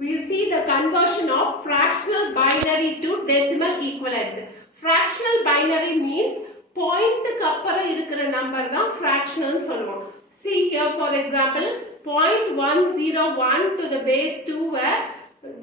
we will see the conversion of fractional binary to decimal equivalent. Fractional binary means point அப்புறம் இருக்கிற நம்பர் தான் fractional சொல்லுவோம். See here for example 0.101 to the base 2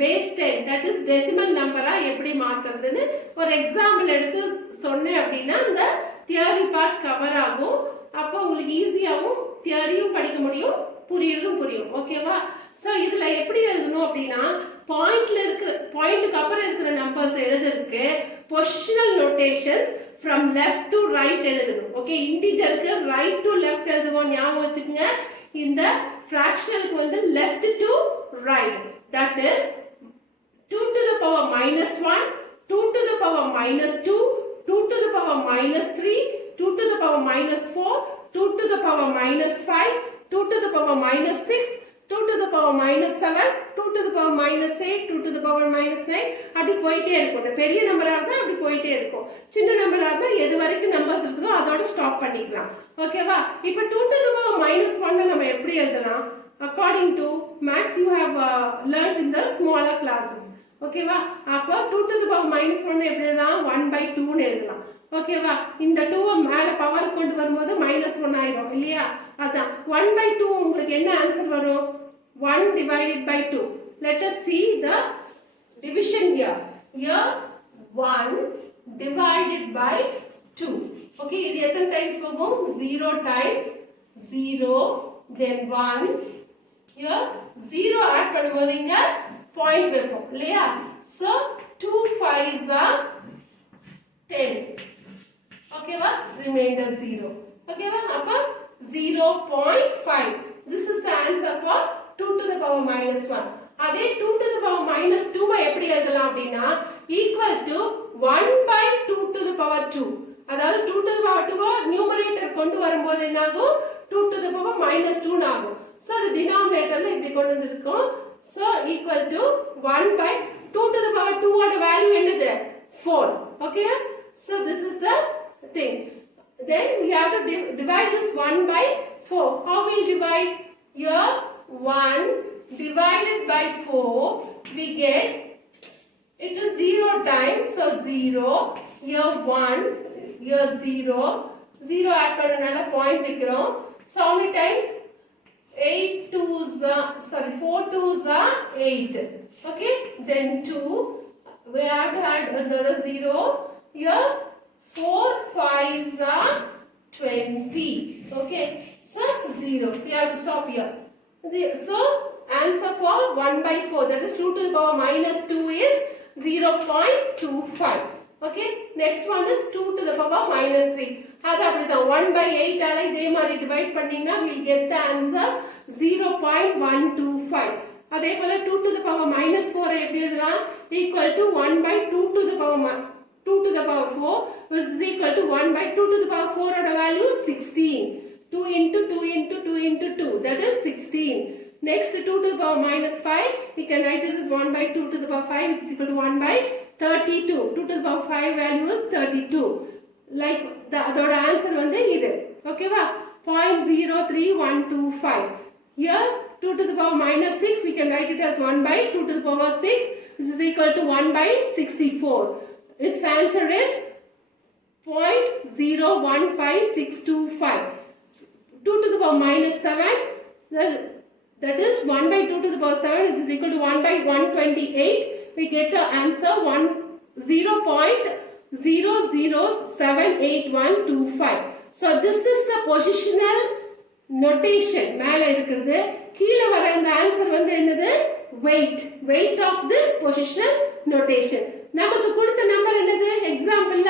base 10 that is decimal number எப்படி மாத்துறதுன்னு ஒரு எக்ஸாம்பிள் எடுத்து சொன்னேன் அப்படின்னா அந்த தியரி பார்ட் கவர் ஆகும். அப்போ உங்களுக்கு ஈஸியாகவும் தியரியும் படிக்க முடியும், புரியுறதும் புரியும். ஓகேவா? ஸோ இதில் எப்படி எழுதணும் அப்படின்னா பாயிண்ட்டுக்கு அப்புறம் இருக்கிற நம்பர்ஸ் எழுதுறதுக்கு positional notations from left to right எழுதணும். ஓகே, இன்டிஜருக்கு ரைட் டு லெஃப்ட் எழுதுவோம், ஞாபகம் வச்சுக்கோங்க. இந்த ஃப்ராக்ஷனலுக்கு வந்து left to right, that is 2 to the power -1, 2 to the power -2, 2 to the power -3, 2 to the power -4, 2 to the power -5, 2 to the power -6, 2 to the power -7, 2 to the power -8, 2 to the power -9 அப்படி போயிட்டே இருக்கும். பெரிய நம்பரா இருந்தா அப்படி போயிட்டே இருக்கும். சின்ன நம்பரா இருந்தா எது வரைக்கும் நம்பர்ஸ் இருக்குதோ அதோட ஸ்டாப் பண்ணிக்கலாம். ஓகேவா? இப்போ 2 to the power -1 நம்ம எப்படி எழுதலாம்? According to maths you have learned in the smaller classes. ஓகேவா? அப்போ 2 to the power -1 எப்படி எழுதலாம்? 1/2 ன்னு எழுதலாம். ஓகேவா? இந்த 2 மேல பவர் கொண்டு வரும்போது -1 ஆயிடும் இல்லையா? அதான் 1/2 உங்களுக்கு என்ன ஆன்சர் வரும்? 1 divided by 2. Let us see the division here. Here 1 divided by 2. Okay, இது எத்தனை டைம்ஸ் போகும்? 0 times 0 then 1. Here 0 ஆட் பண்ணும்போது இங்க பாயிண்ட் வைப்போம் இல்லையா? So 2 5s are 10. ஓகேவா? ரிமைண்டர் 0. ஓகேவா? அப்ப 0.5. This is the answer for 2 to the power -1. அதே 2 to the power -2 எப்படி எழுதலாம் அப்படின்னா equal to 1/2 to the power 2. அதாவது 2 to the power 2 நியூமரேட்டர் கொண்டு வரும்போது என்ன ஆகும்? 2 to the power -2 ஆகும். So அது டினாமினேட்டர்ல இப்படி கொண்டு வந்திருக்கோம். So equal to 1/2 to the power 2 ஓட வேல்யூ என்னது? 4. Okay? So this is the thing. Then we have to divide this 1/4. How we divide? Here 1 divided by 4 we get it is 0 times, so 0. Here 1, here 0. 0 add பண்ணனால point வைக்கிறோம். So how many times? 4 2s are 8. Okay, then 2 we have to add another 0. Here 4 5s are 20. Okay, so 0. We have to stop here. So answer for 1/4, that is 2 to the power -2 is 0.25. Okay, next one is 2 to the power -3. அது அப்படிதான் 1/8 ஆல இதே மாதிரி டிவைட் பண்ணீங்கன்னா we will get the answer 0.125. அதே போல 2 to the power -4 எப்படி எழுதலாம்? equal to 1/2 to the power 2 to the power 4 which is equal to 1/2 to the power 4 oda value 16. 2 into 2 into 2 into 2, that is 16. Next 2 to the power -5 we can write this as 1/2 to the power 5 which is equal to 1/32. 2 to the power 5 value is 32. Like the அதோட ஆன்சர் வந்து இது. ஓகேவா? 0.03125. Here 2 to the power -6 we can write it as 1/2 to the power 6 which is equal to 1/64. Its answer is 0.015625. 2 to the power -7 that is 1/2 to the power 7 which is equal to 1/128. We get the answer 0.00782125. So this is the positional notation. மேல இருக்குது. கீழ வர இந்த ஆன்சர் வந்து என்னது? weight of this positional notation. நமக்கு கொடுத்த நம்பர் என்னது? எக்ஸாம்பிள்ல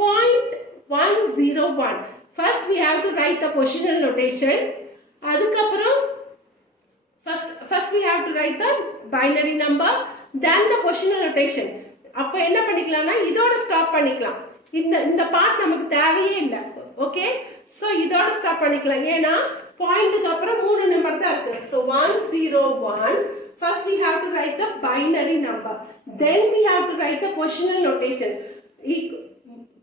0.101. First we have to write the positional notation. அதுக்கப்புறம் first we have to write the binary number, then the positional notation. அப்ப என்ன பண்ணிக்கலாம்னா இதோட ஸ்டாப் பண்ணிக்கலாம். இந்த பார்ட் நமக்கு தேவையே இல்லை. ஓகே, சோ இதோட ஸ்டாப் பண்ணிக்கலாம். ஏன்னா பாயிண்ட்க்கு அப்புறம் 3 நம்பர் தான் இருக்கு. So 101. First we have to write the binary number. Then we have to write the positional notation.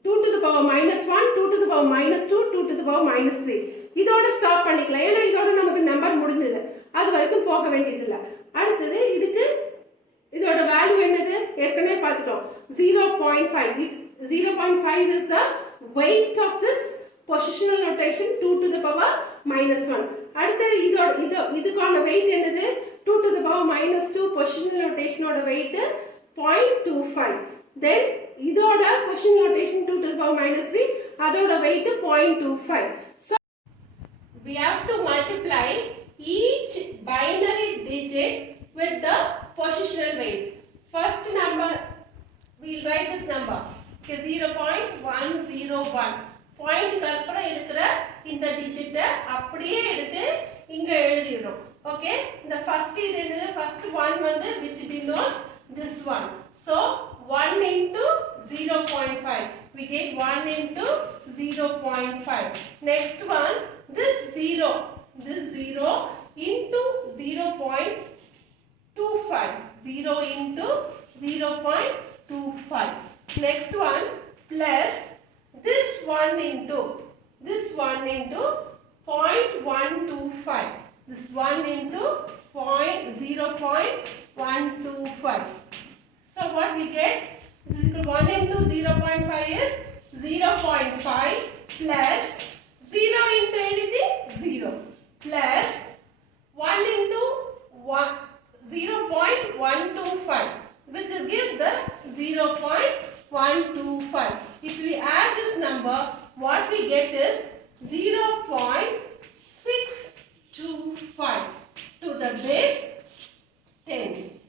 2 to the power -1, 2 to the power -2, 2 to the power -3. இதோட ஸ்டாப் பண்ணிக்கலாம். ஏன்னா இதோட நமக்கு நம்பர் முடிஞ்சது. அது வரைக்கும் போக வேண்டியதில்லை. அடுத்தது இதுக்கு 0.5. 0.5 is the weight of this positional notation 2 to the power minus 1. அடுத்தது இதுக்கான weight என்னது 2 to the power minus 2 positional notation ஓட weight 0.25. then இதோட positional notation 2 to the power minus 3 அதோட weight 0.25. so we have to multiply each binary digit with the positional weight. First number, we'll write this number. Okay, 0.101. Point கற்பற இருக்கிற இந்த digit அப்படியே எடுத்து இங்க எழுதிறோம். Okay, the first இது என்னது? First one வந்து which denotes this one. So 1 into 0.5. We get 1 into 0.5. Next one, this 0 into 0.25. 0 into 0.25. Next one plus this 1 into 0.125. This 1 into 0.125. So what we get? This is 1 into 0.5 is 0.5 plus 0 into anything 0 plus 1 into 0.125, which will give the 0.125. If we add this number, what we get is 0.625 to the base 10.